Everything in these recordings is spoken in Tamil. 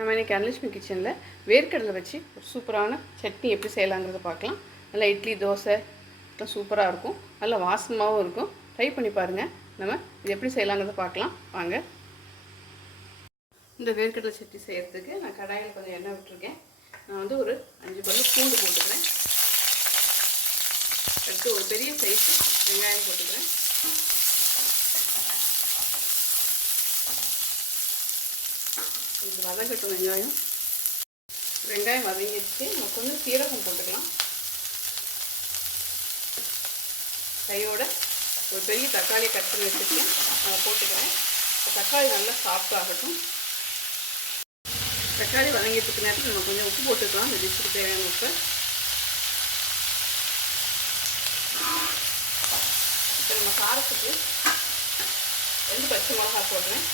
நம்ம இன்றைக்கி அனலட்சுமி கிச்சனில் வேர்க்கடலை வச்சு ஒரு சூப்பரான சட்னி எப்படி செய்யலாங்கிறத பார்க்கலாம். நல்லா இட்லி தோசை எல்லாம் சூப்பராக இருக்கும். நல்லா வாசமாகவும் இருக்கும். ட்ரை பண்ணி பாருங்கள் நம்ம இது எப்படி செய்யலாங்கிறத பார்க்கலாம். வாங்க. இந்த வேர்க்கடலை சட்னி செய்கிறதுக்கு நான் கடாயில் கொஞ்சம் எண்ணெய் விட்டுருக்கேன். நான் வந்து ஒரு அஞ்சு பல்லு பூண்டு போட்டுக்கிறேன். அடுத்து ஒரு பெரிய சைஸு வெங்காயம் போட்டுக்கிறேன். இது வதங்கட்டும் வெங்காயம். வெங்காயம் வதங்கிடுச்சு. நம்ம கொஞ்சம் சீரகம் போட்டுக்கலாம். கையோட ஒரு பெரிய தக்காளி கட் பண்ணி வச்சுருக்கேன். அதை போட்டுக்கிறேன். தக்காளி நல்லா சாஃப்ட் ஆகட்டும். தக்காளி வதங்கிட்டு நேரத்தில் நம்ம கொஞ்சம் உப்பு போட்டுக்கலாம். இந்த தேவையான உப்பு. இப்போ நம்ம காரத்துக்கு ரெண்டு பச்சை மிளகா போடுறேன்.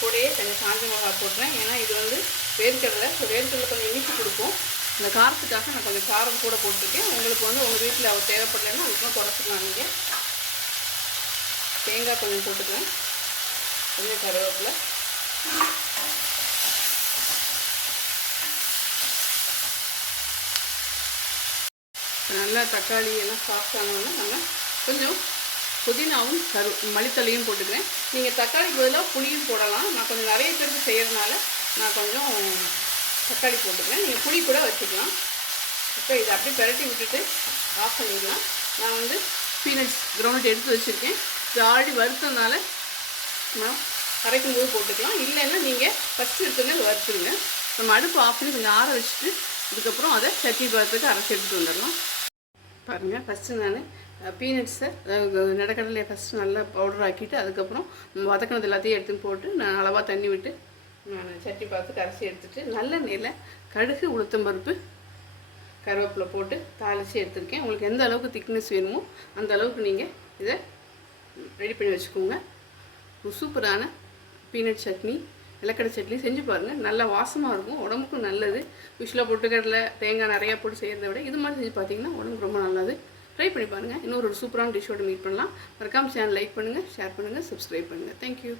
கூடயே கொஞ்சம் காஞ்ச மிளகா போட்டுறேன். ஏன்னா இது வந்து வேர்க்கடலை. ஸோ வேர்க்கடலை கொஞ்சம் இனிப்பு கொடுக்கும். இந்த காரத்துக்காக நான் கொஞ்சம் காரம் கூட போட்டிருக்கேன். உங்களுக்கு வந்து உங்கள் வீட்டில் அவர் தேவைப்படலைன்னா அதுக்கும் குறைச்சிக்கலாம் நீங்கள் தேங்காய் கொஞ்சம் போட்டுக்கிறேன் கொஞ்சம் கருவேப்பில். நல்லா தக்காளி எல்லாம் சாஃப்ட் ஆனோன்னா நம்ம கொஞ்சம் புதினாவும் கரு மல்லித்தலையும் போட்டுக்கிறேன். நீங்கள் தக்காளிக்கு பதிலாக புளியும் போடலாம். நான் கொஞ்சம் நிறைய பேருக்கு செய்கிறதுனால நான் கொஞ்சம் தக்காளி போட்டுக்கிறேன். நீங்கள் புளி கூட வச்சுக்கலாம். இப்போ இதை அப்படியே பிரட்டி விட்டுட்டு ஆஃப் பண்ணிடலாம் நான் வந்து பீனட்ஸ் கிரவுண்ட் எடுத்து வச்சுருக்கேன். இது ஆல்ரெடி வறுத்ததுனால நான் அரைக்கும் போது போட்டுக்கலாம். இல்லைன்னா நீங்கள் ஃபஸ்ட்டு எடுத்தோடனே வறுத்துருங்க. நம்ம அடுப்பு ஆஃப் பண்ணி கொஞ்சம் ஆற வச்சுட்டு இதுக்கப்புறம் அதை சட்னி பழத்துக்கு அரைச்சி எடுத்துகிட்டு வந்துடலாம். பாருங்கள் ஃபஸ்ட்டு நான் பீனட்ஸை நடக்கடலையை ஃபஸ்ட்டு நல்லா பவுடர் ஆக்கிட்டு அதுக்கப்புறம் வதக்கினது எல்லாத்தையும் எடுத்து போட்டு நான் அளவாக தண்ணி விட்டு நான் சட்னி பார்த்து கரைச்சி எடுத்துட்டு நல்லெண்ணெயில் கடுகு உளுத்தம்பருப்பு கருவேப்பிலை போட்டு தாளித்து எடுத்துருக்கேன். உங்களுக்கு எந்த அளவுக்கு திக்னஸ் வேணுமோ அந்த அளவுக்கு நீங்கள் இதை ரெடி பண்ணி வச்சுக்கோங்க. சூப்பரான பீனட் சட்னி. நிலக்கடை சட்னி செஞ்சு பாருங்கள் நல்லா வாசமாக இருக்கும். உடம்புக்கும் நல்லது. விஷில் பொட்டுக்கடலை தேங்காய் நிறையா போட்டு செய்கிறத விட இது மாதிரி செஞ்சு பார்த்தீங்கன்னா உடம்புக்கு ரொம்ப நல்லது. ட்ரை பண்ணி பாருங்கள் இன்னொரு ஒரு சூப்பரான டிஷ்ஷோட மீட் பண்ணலாம். மறக்காமல் சேனல் லைக் பண்ணுங்கள் ஷேர் பண்ணுங்கள் சப்ஸ்கிரைப் பண்ணுங்கள் தேங்க்யூ